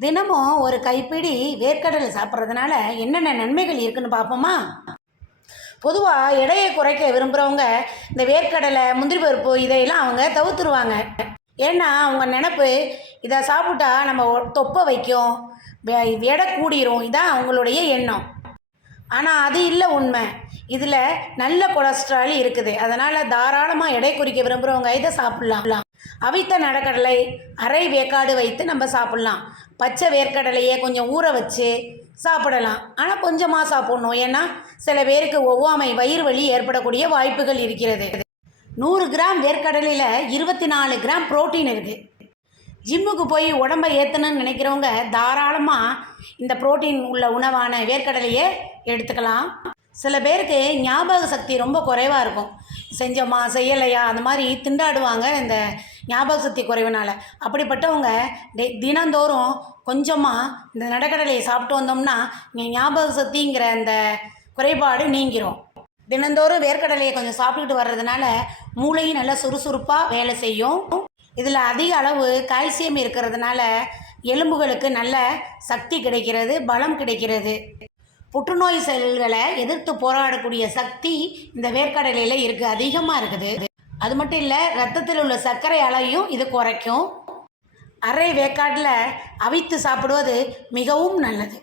தினமும் ஒரு கைப்பிடி வேர்க்கடலை சாப்பிட்றதுனால என்னென்ன நன்மைகள் இருக்குன்னு பார்ப்போமா? பொதுவாக எடையை குறைக்க விரும்புகிறவங்க இந்த வேர்க்கடலை முந்திரி பருப்பு இதையெல்லாம் அவங்க தவிர்த்துருவாங்க. ஏன்னா அவங்க நினப்பு இதை சாப்பிட்டா நம்ம ஒ- தொப்பை வைக்கும் எடை கூடிரும். இதான் அவங்களுடைய எண்ணம். ஆனால் அது இல்லை உண்மை. இதில் நல்ல கொலஸ்ட்ரால் இருக்குது. அதனால் தாராளமாக எடை குறிக்க விரும்புகிறவங்க இதை சாப்பிட்லாம். அவித்த நடக்கடலை அரை வேக்காடு வைத்து நம்ம சாப்பிட்லாம். பச்சை வேர்க்கடலையை கொஞ்சம் ஊற வச்சு சாப்பிடலாம். ஆனால் கொஞ்சமாக சாப்பிட்ணும். ஏன்னா சில பேருக்கு ஒவ்வாமை வயிறு வலி ஏற்படக்கூடிய வாய்ப்புகள் இருக்கிறது. நூறு கிராம் வேர்க்கடலையில் இருபத்தி நாலு கிராம் புரோட்டீன் இருக்குது ஜிம்முக்கு போய் உடம்பை ஏற்றணும்னு நினைக்கிறவங்க தாராளமாக இந்த புரோட்டீன் உள்ள உணவான வேர்க்கடலையே எடுத்துக்கலாம். சில பேருக்கு ஞாபக சக்தி ரொம்ப குறைவாக இருக்கும். செஞ்சோமா செய்யலையா அந்த மாதிரி திண்டாடுவாங்க இந்த ஞாபக சக்தி குறைவுனால. அப்படிப்பட்டவங்க டெ தினந்தோறும் கொஞ்சமாக இந்த நடக்கடலையை சாப்பிட்டு வந்தோம்னா இங்கே ஞாபக சக்திங்கிற அந்த குறைபாடு நீங்கிரும். தினந்தோறும் வேர்க்கடலையை கொஞ்சம் சாப்பிட்டுட்டு வர்றதுனால மூளையும் நல்லா சுறுசுறுப்பாக வேலை செய்யும். இதில் அதிக அளவு கால்சியம் இருக்கிறதுனால எலும்புகளுக்கு நல்ல சக்தி கிடைக்கிறது பலம் கிடைக்கிறது. புற்றுநோய் செல்களை எதிர்த்து போராடக்கூடிய சக்தி இந்த வேர்க்கடலையில் இருக்குது அதிகமாக இருக்குது. அது மட்டும் இல்லை ரத்தத்தில் உள்ள சர்க்கரை அளவையும் இது குறைக்கும். அரை வேக்காட்டில் அவித்து சாப்பிடுவது மிகவும் நல்லது.